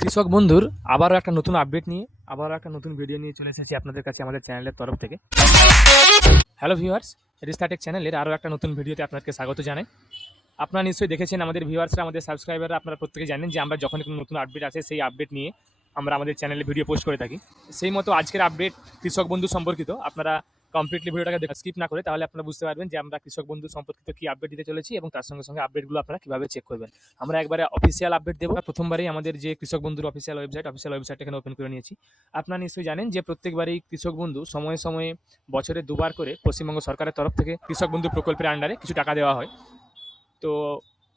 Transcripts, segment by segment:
কৃষক বন্ধুর আবারও একটা নতুন আপডেট নিয়ে আবারও একটা নতুন ভিডিও নিয়ে চলে এসেছি আপনাদের কাছে আমাদের চ্যানেলের তরফ থেকে। হ্যালো ভিউয়ার্স, রিস্টাটেক চ্যানেলের আরও একটা নতুন ভিডিওতে আপনাকে স্বাগত জানাই। আপনারা নিশ্চয়ই দেখেছেন, আমাদের ভিউয়ার্সরা, আমাদের সাবস্ক্রাইবাররা, আপনারা প্রত্যেকে জানেন যে আমরা যখন কোনো নতুন আপডেট আসে সেই আপডেট নিয়ে আমরা আমাদের চ্যানেলে ভিডিও পোস্ট করে থাকি। সেই মতো আজকের আপডেট কৃষক বন্ধু সম্পর্কিত। আপনারা কমপ্লিটলি ভিডিওটাকে স্কিপ না করে তাহলে আপনারা বুঝতে পারবেন যে আমরা কৃষক বন্ধু সম্পর্কিত কি আপডেট দিতে চলেছি এবং তার সঙ্গে সঙ্গে আপডেটগুলো আপনারা কীভাবে চেক করবেন। আমরা একবারে অফিসিয়াল আপডেট দেবো। প্রথমবারই আমাদের যে কৃষক বন্ধুর অফিসিয়াল ওয়েবসাইট এখানে ওপেন করে নিয়েছি। আপনারা নিশ্চয়ই জানেন যে প্রত্যেকবারই কৃষক বন্ধু সময়ে সময়ে বছরে দুবার করে পশ্চিমবঙ্গ সরকারের তরফ থেকে কৃষক বন্ধু প্রকল্পের আন্ডারে কিছু টাকা দেওয়া হয়। তো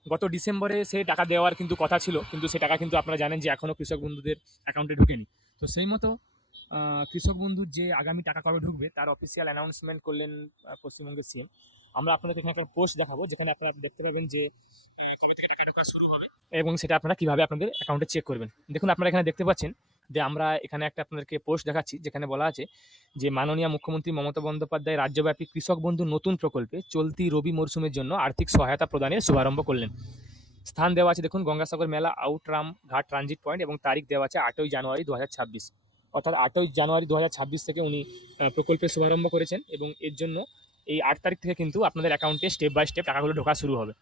গত ডিসেম্বরে সেই টাকা দেওয়ার কিন্তু কথা ছিল, কিন্তু সেই টাকা কিন্তু আপনারা জানেন যে এখনও কৃষক বন্ধুদের অ্যাকাউন্টে ঢুকেনি। তো সেই মতো কৃষক বন্ধুর যে আগামী টাকা কবে ঢুকবে তার অফিসিয়াল অ্যানাউন্সমেন্ট করলেন পশ্চিমবঙ্গের সিএম। আমরা আপনাদের এখানে একটা পোস্ট দেখাবো যেখানে আপনারা দেখতে পাবেন যে কবে থেকে টাকা ঢোকা শুরু হবে এবং সেটা আপনারা কিভাবে আপনাদের অ্যাকাউন্টে চেক করবেন। দেখুন, আপনারা এখানে দেখতে পাচ্ছেন যে আমরা এখানে একটা আপনাদেরকে পোস্ট দেখাচ্ছি যেখানে বলা আছে যে মাননীয় মুখ্যমন্ত্রী মমতা বন্দ্যোপাধ্যায় রাজ্যব্যাপী কৃষক বন্ধু নতুন প্রকল্পে চলতি রবি মরশুমের জন্য আর্থিক সহায়তা প্রদানের শুভারম্ভ করলেন। স্থান দেওয়া আছে, দেখুন, গঙ্গাসাগর মেলা আউটরাম ঘাট ট্রানজিট পয়েন্ট, এবং তারিখ দেওয়া আছে 8ই জানুয়ারি 2026। অর্থাৎ 8ই জানুয়ারি 2026 থেকে উনি প্রকল্পের শুভারম্ভ করেছেন এবং এর জন্য এই 8 তারিখ থেকে কিন্তু আপনাদের অ্যাকাউন্টে স্টেপ বাই স্টেপ টাকাগুলো ঢোকা শুরু হবে।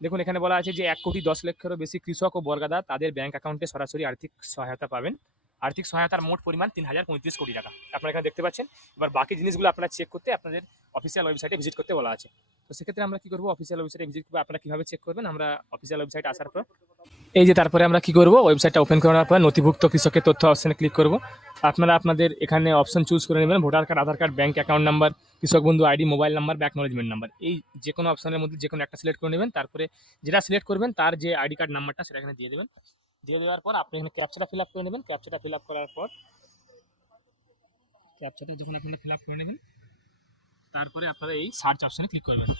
দেখুন, এখানে বলা আছে যে 1,10,00,000-এরও বেশি কৃষক ও বর্গাদার তাদের ব্যাংক অ্যাকাউন্টে সরাসরি আর্থিক সহায়তা পাবেন। আর্থিক সহায়তার মোট পরিমাণ 3,035 কোটি টাকা। আপনারা এখানে দেখতে পাচ্ছেন। এবার বাকি জিনিসগুলো আপনারা চেক করতে আপনাদের অফিসিয়াল ওয়েবসাইটে ভিজিট করতে বলা আছে। তো সেক্ষেত্রে আমরা কি করবো, অফিসিয়াল ওয়েবসাইটে ভিজিট করবো। আপনারা কিভাবে চেক করবেন, আমরা অফিসিয়াল ওয়েবসাইটে আসার পর এই যে তারপরে আমরা কি করব, ওয়েবসাইটটা ওপেন করার পর নথিভুক্ত কৃষকের তথ্য অপশনে ক্লিক করব। আপনারা আপনাদের এখানে অপশন চুজ করে নেবেন ভোটার কার্ড, আধার কার্ড, ব্যাংক অ্যাকাউন্ট নাম্বার, কৃষক বন্ধু ID, mobile number, back acknowledgement number. এই যে কোনো অপশনের মধ্যে যে কোনো একটা সিলেক্ট করে নেবেন। তারপরে যেটা সিলেক্ট করবেন তার যে আইডি কার্ড নাম্বারটা সেটা এখানে দিয়ে দেবেন। দিয়ে দেওয়ার পর আপনি এখানে ক্যাপচাটা ফিল আপ করে নেবেন। ক্যাপচাটা ফিল আপ করার পর ক্যাপচাটা যখন আপনারা ফিল আপ করে নেবেন তারপরে আপনারা এই সার্চ অপশনে ক্লিক করবেন।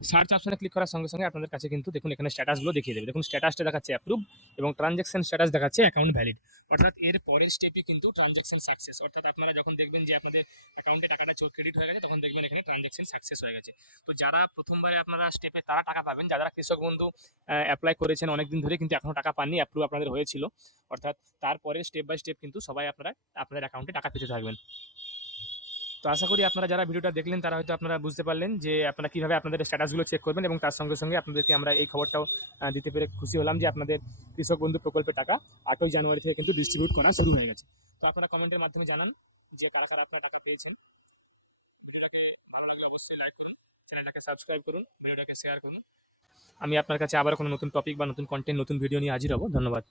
সার্চ অপশনে ক্লিক করার সঙ্গে সঙ্গে আপনাদের কাছে কিন্তু দেখুন এখানে স্ট্যাটাসগুলো দেখিয়ে দেবে। দেখুন, স্ট্যাটাসটা দেখাচ্ছে অ্যাপ্রুভ এবং ট্রানজ্যাকশন স্ট্যাটাস দেখাচ্ছে অ্যাকাউন্ট ভ্যালিড। অর্থাৎ এর পরের স্টেপে কিন্তু ট্রানজ্যাকশন সাকসেস। অর্থাৎ আপনারা যখন দেখবেন যে আপনাদের অ্যাকাউন্টে টাকাটা ক্রেডিট হয়ে গেছে তখন দেখবেন এখানে ট্রানজ্যাকশন সাকসেস হয়ে গেছে। তো যারা প্রথমবারে আপনারা স্টেপে তারা টাকা পাবেন, যারা কৃষক বন্ধু অ্যাপ্লাই করেছেন অনেকদিন ধরে কিন্তু এখনও টাকা পাননি, অ্যাপ্রুভ আপনাদের হয়েছিল। অর্থাৎ তারপরে স্টেপ বাই স্টেপ কিন্তু সবাই আপনারা আপনাদের অ্যাকাউন্টে টাকা পেতে থাকবেন। তো আশা করি আপনারা যারা ভিডিওটা দেখলেন তারা হয়তো আপনারা বুঝতে পারলেন যে আপনারা কিভাবে আপনাদের স্ট্যাটাসগুলো চেক করবেন, এবং তার সঙ্গে সঙ্গে আপনাদেরকে আমরা এই খবরটাও দিতে পেরে খুশি হলাম যে আপনাদের কৃষক বন্ধু প্রকল্পের টাকা 8ই জানুয়ারি থেকে কিন্তু ডিস্ট্রিবিউট করা শুরু হয়ে গেছে। তো আপনারা কমেন্টের মাধ্যমে জানান যে কারা কারা আপনারা টাকা পেয়েছেন। ভিডিওটাকে ভালো লাগলে অবশ্যই লাইক করুন, চ্যানেলটাকে সাবস্ক্রাইব করুন, ভিডিওটাকে শেয়ার করুন। আমি আপনার কাছে আবার কোনো নতুন টপিক বা নতুন কন্টেন্ট, নতুন ভিডিও নিয়ে হাজির হব। ধন্যবাদ।